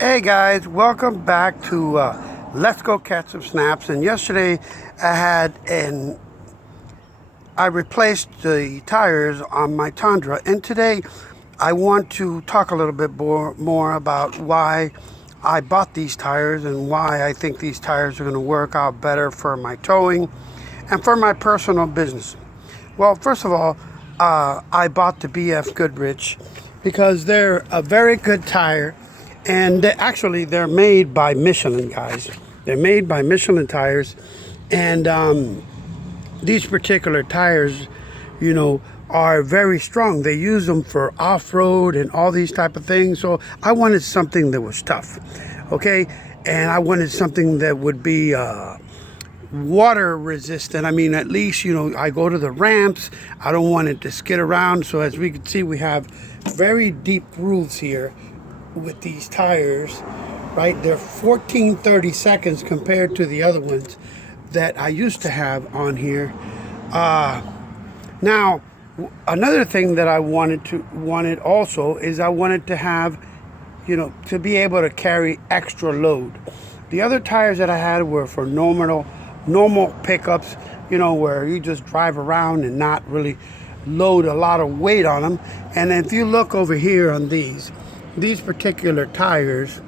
Hey guys, welcome back to Let's Go Catch Some Snaps. And yesterday I replaced the tires on my Tundra, and today I want to talk a little bit more about why I bought these tires and why I think these tires are going to work out better for my towing and for my personal business. Well, first of all, I bought the BF Goodrich because they're a very good tire, and they're made by Michelin, guys. They're made by Michelin tires, and these particular tires, are very strong. They use them for off-road and all these type of things. So I wanted something that was tough, okay, and I wanted something that would be water resistant. I mean, at least, I go to the ramps. I don't want it to skid around. So as we can see, we have very deep grooves here with these tires, right? They're 14-30 seconds compared to the other ones that I used to have on here. Now, another thing that I wanted also is I wanted to have, to be able to carry extra load. The other tires that I had were for normal pickups, where you just drive around and not really load a lot of weight on them. And if you look over here on these particular tires,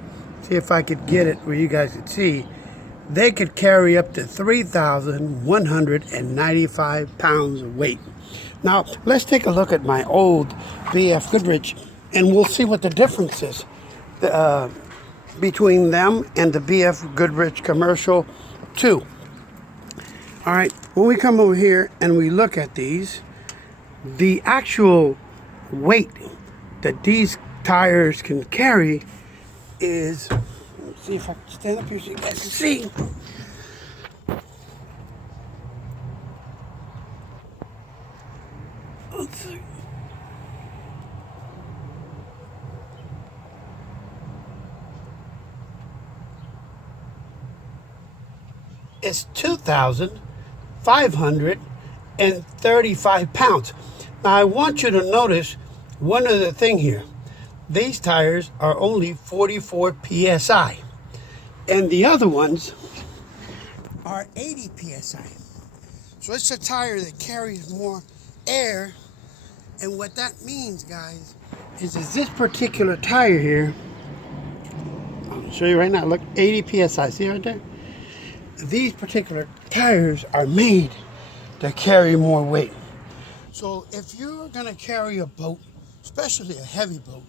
see if I could get it where you guys could see, they could carry up to 3,195 pounds of weight. Now, let's take a look at my old BF Goodrich, and we'll see what the difference is between them and the BF Goodrich Commercial 2. All right, when we come over here and we look at these, the actual weight that these tires can carry is, let me see if I can stand up here so you guys can see. Let's see. It's 2,535 pounds. Now I want you to notice one other thing here. These tires are only 44 psi, and the other ones are 80 psi. So it's a tire that carries more air, and what that means, guys, is this particular tire here. I'll show you right now. Look, 80 psi. See right there? These particular tires are made to carry more weight. So if you're going to carry a boat, especially a heavy boat,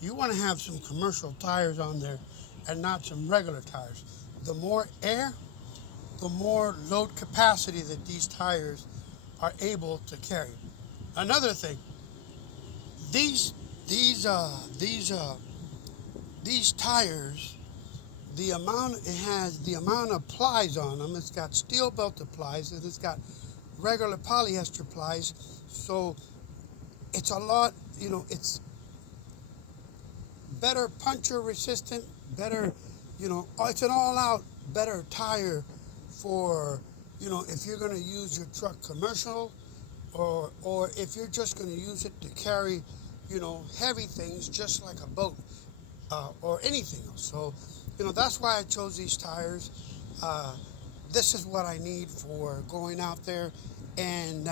you want to have some commercial tires on there and not some regular tires. The more air, the more load capacity that these tires are able to carry. Another thing, these these uh, these uh, these tires, the amount of plies on them. It's got steel belted plies and it's got regular polyester plies. So it's a lot, it's better puncture resistant, better, it's an all out better tire for, if you're going to use your truck commercial, or if you're just going to use it to carry, heavy things just like a boat, or anything else. So, that's why I chose these tires. This is what I need for going out there and,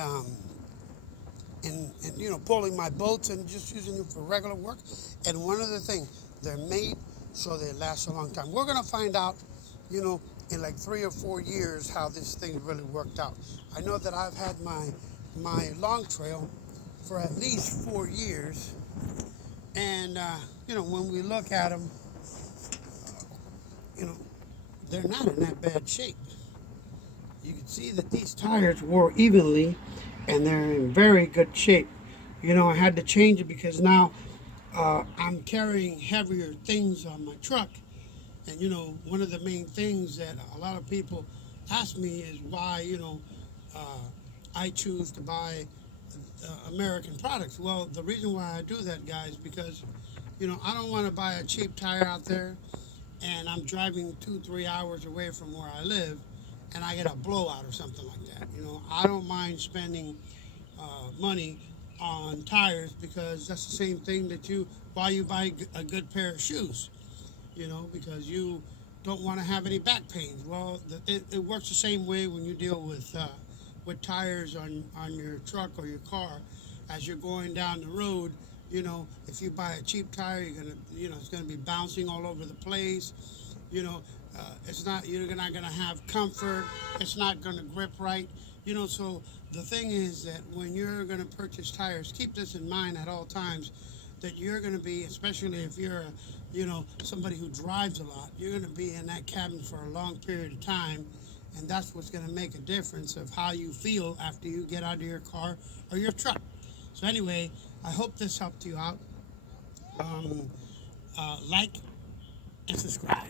pulling my boats and just using them for regular work. And one other thing, they're made so they last a long time. We're going to find out, in like 3 or 4 years how this thing really worked out. I know that I've had my long trail for at least 4 years, and when we look at them, you know, they're not in that bad shape. You can see that these tires wore evenly, and they're in very good shape. I had to change it because now I'm carrying heavier things on my truck, and one of the main things that a lot of people ask me is why uh, I choose to buy American products. Well, the reason why I do that, guys, because I don't want to buy a cheap tire out there, and I'm driving 2-3 hours away from where I live, and I get a blowout or something like that. I don't mind spending money on tires because that's the same thing that why you buy a good pair of shoes. you know, because you don't want to have any back pains. Well, it works the same way when you deal with tires on your truck or your car. As you're going down the road, you know, if you buy a cheap tire, you're gonna, you know, it's gonna be bouncing all over the place. You know, it's not, you're not gonna have comfort. It's not gonna grip right. You know, so the thing is that when you're gonna purchase tires, keep this in mind at all times, that you're going to be, especially if you're, you know, somebody who drives a lot, you're going to be in that cabin for a long period of time, and that's what's going to make a difference of how you feel after you get out of your car or your truck. So anyway, I hope this helped you out. Like and subscribe.